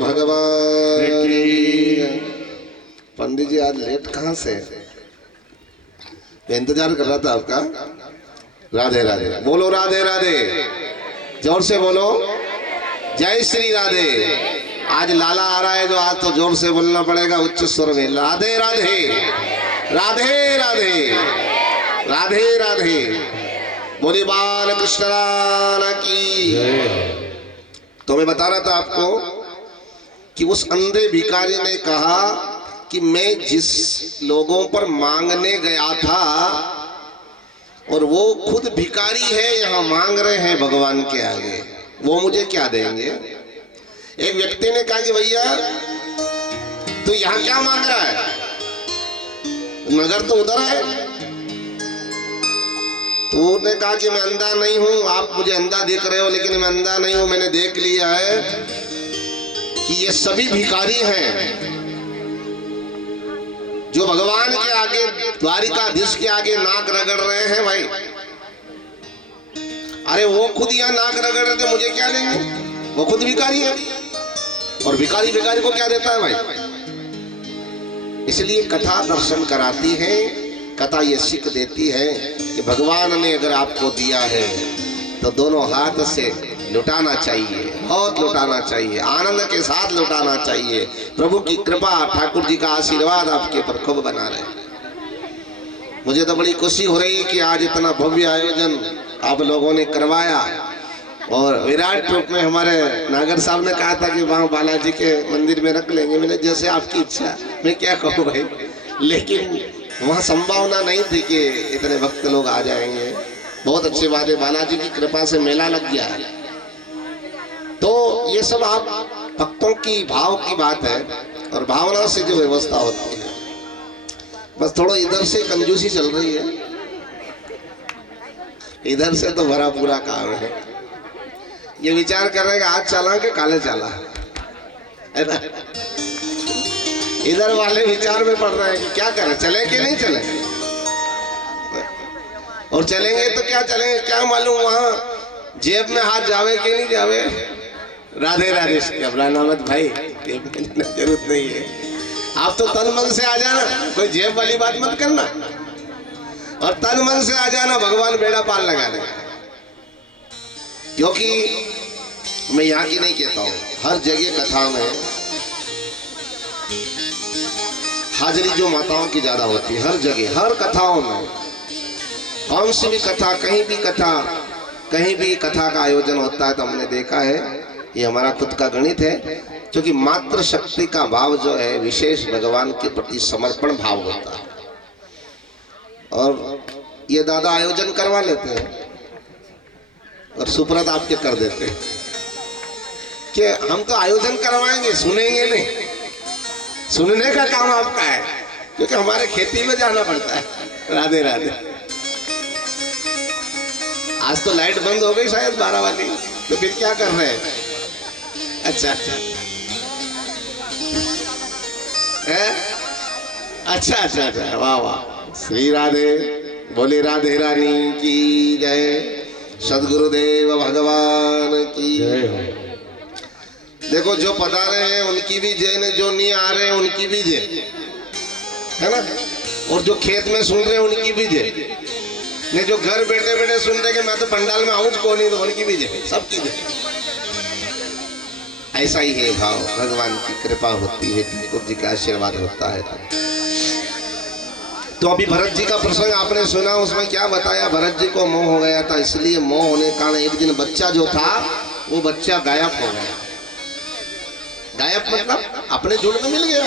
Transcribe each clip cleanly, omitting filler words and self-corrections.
भगवान की। पंडित जी आज लेट कहाँ से? मैं इंतजार कर रहा था आपका। राधे राधे बोलो, राधे राधे, जोर से बोलो, जय श्री राधे। आज लाला आ रहा है तो आज तो जोर से बोलना पड़ेगा, उच्च स्वर में। राधे राधे, राधे राधे, राधे राधे। बोले बाल कृष्ण लाला की। तो मैं बता रहा था आपको कि उस अंधे भिखारी ने कहा कि मैं जिस लोगों पर मांगने गया था और वो खुद भिखारी है, यहाँ मांग रहे हैं भगवान के आगे, वो मुझे क्या देंगे? एक व्यक्ति ने कहा कि भैया तू यहाँ क्या मांग रहा है, नगर तो उधर है। तो उसने कहा कि मैं अंधा नहीं हूं, आप मुझे अंधा देख रहे हो, लेकिन मैं अंधा नहीं हूं। मैंने देख लिया है कि ये सभी भिखारी हैं जो भगवान के आगे, द्वारिकाधीश के आगे नाक रगड़ रहे हैं भाई। अरे वो खुद यहाँ नाक रगड़ रहे थे, मुझे क्या देंगे? वो खुद भिखारी है, और भिखारी भिखारी को क्या देता है भाई? इसलिए कथा दर्शन कराती है, कथा ये सीख देती है कि भगवान ने अगर आपको दिया है तो दोनों हाथ से लुटाना चाहिए, बहुत लुटाना चाहिए, आनंद के साथ लुटाना चाहिए। प्रभु की कृपा, ठाकुर जी का आशीर्वाद आपके ऊपर खूब बना रहे। मुझे तो बड़ी खुशी हो रही है कि आज इतना भव्य आयोजन आप लोगों ने करवाया। और विराट रूप में हमारे नागर साहब ने कहा था कि वहाँ बालाजी के मंदिर में रख लेंगे। मैंने जैसे आपकी इच्छा, मैं क्या कहूँ भाई, लेकिन वहाँ संभावना नहीं थी कि इतने भक्त लोग आ जाएंगे। बहुत अच्छी बात है, बालाजी की कृपा से मेला लग गया है। तो ये सब आप भक्तों की भाव की बात है, और भावना से जो व्यवस्था होती है। बस थोड़ा इधर से कंजूसी चल रही है, इधर से तो भरा पूरा काम है। ये विचार कर रहे हैं कि आज चला के काले चला, इधर वाले विचार में पड़ रहे हैं कि क्या करें, चले कि नहीं चले। और चलेंगे तो क्या चलेंगे, क्या मालूम वहां जेब में हाथ जावे कि नहीं जावे। राधे राधे, घबराना मत भाई, जरूरत नहीं है। आप तो तन मन से आ जाना, कोई जेब वाली बात मत करना, और तन मन से आ जाना, भगवान बेड़ा पार लगा देगा। क्योंकि मैं यहाँ की नहीं कहता हूँ, हर जगह कथा में हाजिरी जो माताओं की ज्यादा होती है, हर जगह, हर कथाओं में। कौन सी भी कथा, कहीं भी कथा, कहीं भी कथा का आयोजन होता है तो हमने देखा है, ये हमारा खुद का गणित है, क्योंकि मात्र शक्ति का भाव जो है विशेष भगवान के प्रति समर्पण भाव होता है। और ये दादा आयोजन करवा लेते हैं और सुप्रत आपके कर देते हैं कि हम तो आयोजन करवाएंगे, सुनेंगे नहीं। सुनने का काम आपका है, क्योंकि हमारे खेती में जाना पड़ता है। राधे राधे। आज तो लाइट बंद हो गई शायद 12 वाली, तो फिर क्या कर रहे हैं? अच्छा अच्छा है? अच्छा अच्छा अच्छा, वाह वाह। श्री राधे, बोले राधे रानी की जय, सदगुरुदेव भगवान की जय। देखो जो पधारे हैं उनकी भी जय ने, जो नहीं आ रहे हैं उनकी भी जय है ना, और जो खेत में सुन रहे हैं उनकी भी जय ने, जो घर बैठे बैठे सुन रहे कि मैं तो पंडाल में आऊं को नहीं, तो उनकी भी जय, सबकी जय। ऐसा ही है भाव, भगवान की कृपा होती है, ठाकुर जी का आशीर्वाद होता है। तो अभी भरत जी का प्रसंग आपने सुना, उसमें क्या बताया, भरत जी को मोह हो गया था, इसलिए मोह होने के कारण एक दिन बच्चा जो था वो बच्चा गायब हो गया। गायब मतलब अपने झुंड में मिल गया।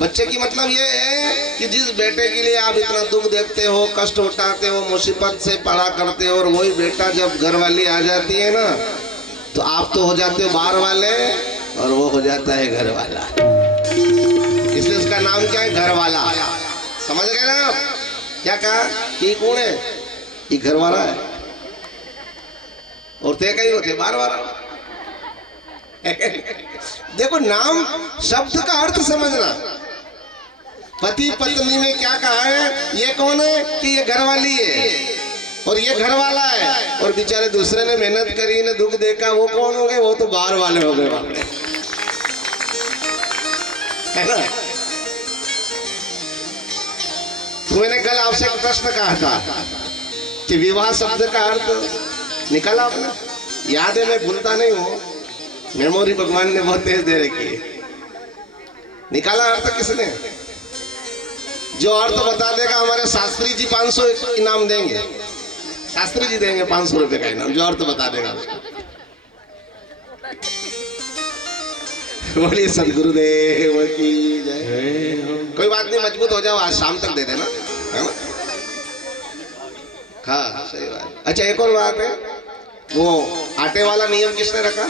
बच्चे की मतलब ये है कि जिस बेटे के लिए आप इतना दुख देखते हो, कष्ट उठाते हो, मुसीबत से पढ़ा करते हो, और वही बेटा जब घर वाली आ जाती है ना, तो आप तो हो जाते हो बाहर वाले और वो हो जाता है घर वाला। इसलिए उसका नाम क्या है, घर वाला। समझ गए ना आप? क्या कहा कि कौन है, ये घर वाला है, और थे कहीं होते बार बार। देखो नाम शब्द का अर्थ समझना। पति पत्नी में क्या कहा है, ये कौन है कि ये घर वाली है और ये घर वाला है, और बेचारे दूसरे ने मेहनत करी ने दुख देखा, वो कौन हो गए, वो तो बाहर वाले हो गए। है ना। तो मैंने कल आपसे एक प्रश्न कहा था कि विवाह शब्द का अर्थ निकाला आपने? याद है, मैं भूलता नहीं हूँ, मेमोरी भगवान ने बहुत तेज दे रखी है। निकाला अर्थ किसने? जो अर्थ बता देगा हमारे शास्त्री जी 500 इनाम देंगे। शास्त्री जी देंगे 500 रुपए का इनाम, जो अर्थ बता देगा उसको। बोलिए सदगुरुदेव की जय। कोई बात नहीं, मजबूत हो जाओ, आज शाम तक दे देना, है ना। हाँ सही बात। अच्छा एक और बात है, वो आटे वाला नियम किसने रखा?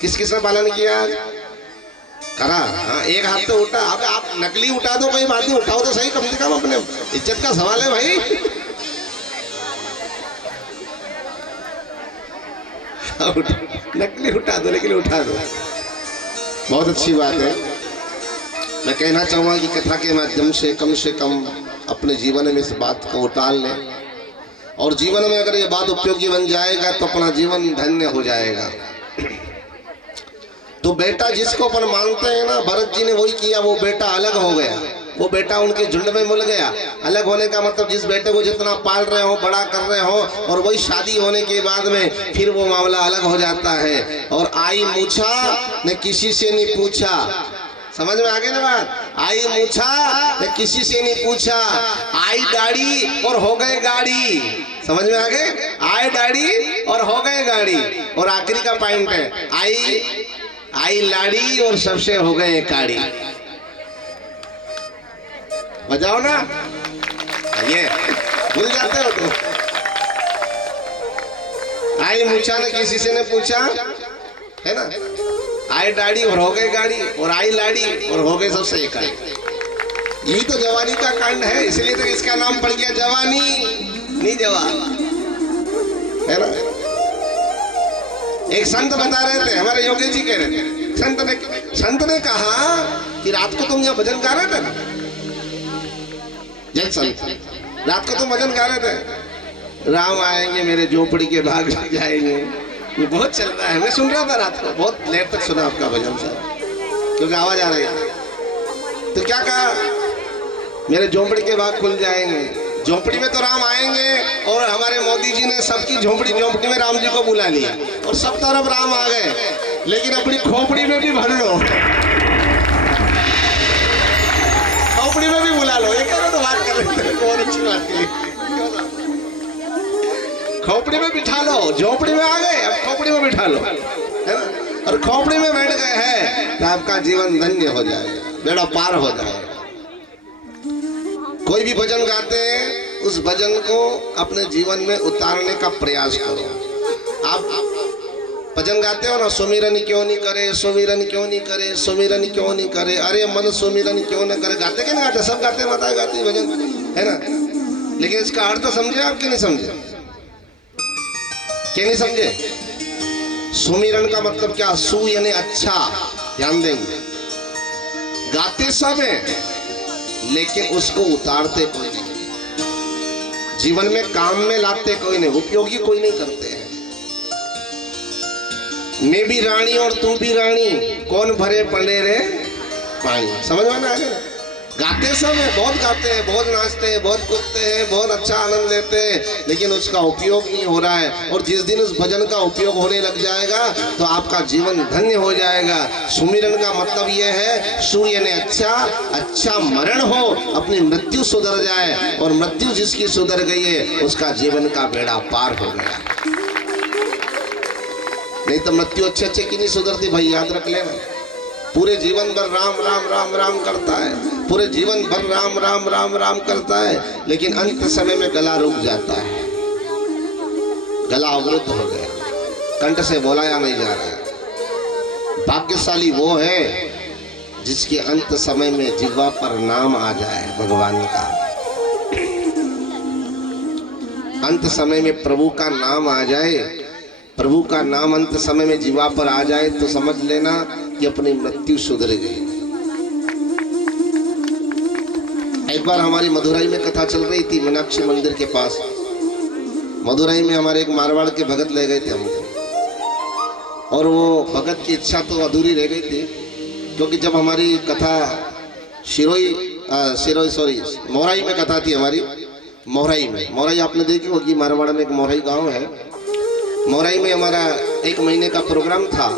किस किसने पालन किया? करा। हाँ एक हाथ तो उठा। अब आप नकली उठा दो, कोई बात नहीं, उठाओ तो सही, कम से कम अपने इज्जत का सवाल है भाई। नकली उठा दो, लेकिन उठा दो, बहुत अच्छी बात है। मैं कहना चाहूँगा कि कथा के माध्यम से कम अपने जीवन में इस बात को उतार लें, और जीवन में अगर ये बात उपयोगी बन जाएगा तो अपना जीवन धन्य हो जाएगा। तो बेटा जिसको अपन मानते हैं ना, भरत जी ने वही किया। वो बेटा अलग हो गया, वो बेटा उनके झुंड में मिल गया। अलग होने का मतलब जिस बेटे को जितना पाल रहे हो, बड़ा कर रहे हो, और वही शादी होने के बाद में फिर वो मामला अलग हो जाता है। और आई मूछा ने किसी से नहीं पूछा, समझ में आ गई ना बात? आई मूछा ने किसी से नहीं पूछा, आई दाढ़ी और हो गए गाड़ी। समझ में आ गए? आई दाढ़ी और हो गए गाड़ी। और आखिरी का पॉइंट है, आई लाड़ी और सबसे हो गए काड़ी। बजाओ ना, ये भूल जाते हो तुम। आई मूछा ने किसी से ने पूछा, है ना। आई दाढ़ी और हो गए गाड़ी, और आई लाड़ी और हो गए सबसे इकाई। यही तो जवानी का कांड है, इसलिए तो इसका नाम पड़ गया जवानी नहीं जवान, है ना। एक संत बता रहे थे, हमारे योगी जी कह रहे थे, संत ने कहा कि रात को तुम यहाँ भजन गा रहे थे ना, जय संत, रात को तुम भजन गा रहे थे, राम आएंगे मेरे झोपड़ी के भाग जाएंगे, ये बहुत चल रहा है। मैं सुन रहा था रात को, बहुत लेट तक सुना आपका भजन साहब, क्योंकि आवाज आ रही है। तो क्या कहा? मेरे झोपड़ी के भाग खुल जाएंगे। झोपड़ी में तो राम आएंगे, और हमारे मोदी जी ने सबकी झोपड़ी में राम जी को बुला लिया, और सब तरफ राम आ गए, लेकिन अपनी खोपड़ी में भी भर लो, खोपड़ी में भी बुला लो। ये करो तो बात कर लेते हैं, बहुत अच्छी बात की। खोपड़ी में बिठा लो, झोपड़ी में आ गए, अब खोपड़ी में बिठा लो, है ना। और खोपड़ी में बैठ गए हैं तो आपका जीवन धन्य हो जाएगा, बेड़ा पार हो जाएगा। कोई भी भजन गाते हैं, उस भजन को अपने जीवन में उतारने का प्रयास करो। आप भजन गाते हो ना, सुमिरन क्यों नहीं करे, सुमिरन क्यों नहीं करे, सुमिरन क्यों नहीं करे, अरे मन सुमिरन क्यों न करे। गाते क्या नहीं गाते? सब गाते, माता गाती भजन, है ना। लेकिन इसका अर्थ समझे आप कि नहीं समझे? क्या नहीं समझे? सुमिरन का मतलब क्या? सु यानी अच्छा, ध्यान देंगे। गाते सब है, लेकिन उसको उतारते कोई नहीं, जीवन में काम में लाते कोई नहीं, उपयोगी कोई नहीं करते हैं। मैं भी रानी और तू भी रानी, कौन भरे पड़े रे पानी। समझ में आ गया? गाते सब है, बहुत गाते हैं, बहुत नाचते हैं, बहुत कूदते हैं, बहुत अच्छा आनंद लेते हैं, लेकिन उसका उपयोग नहीं हो रहा है। और जिस दिन उस भजन का उपयोग होने लग जाएगा तो आपका जीवन धन्य हो जाएगा। सुमिरन का मतलब यह है, सु यानी अच्छा, अच्छा मरण हो, अपनी मृत्यु सुधर जाए, और मृत्यु जिसकी सुधर गई है उसका जीवन का बेड़ा पार हो गया। नहीं तो मृत्यु अच्छे की नहीं सुधरती भाई, याद रख लेना। पूरे जीवन भर राम राम राम राम करता है, पूरे जीवन भर राम राम राम राम करता है, लेकिन अंत समय में गला रुक जाता है, गला अवरुद्ध हो गया, कंठ से बोलाया नहीं जा रहा है। भाग्यशाली वो है जिसके अंत समय में जिह्वा पर नाम आ जाए भगवान का। अंत समय में प्रभु का नाम आ जाए, प्रभु का नाम अंत समय में जीवा पर आ जाए तो समझ लेना कि अपनी मृत्यु सुधर गई। एक बार हमारी मदुरई में कथा चल रही थी, मीनाक्षी मंदिर के पास। मदुरई में हमारे एक मारवाड़ के भगत ले गए थे हमको, और वो भगत की इच्छा तो अधूरी रह गई थी। क्योंकि जब हमारी कथा मोहराई में कथा थी हमारी, मोहराई आपने देखी होगी, मारवाड़ में एक मोहराई गांव है। मोहराई में हमारा 1 महीने का प्रोग्राम था।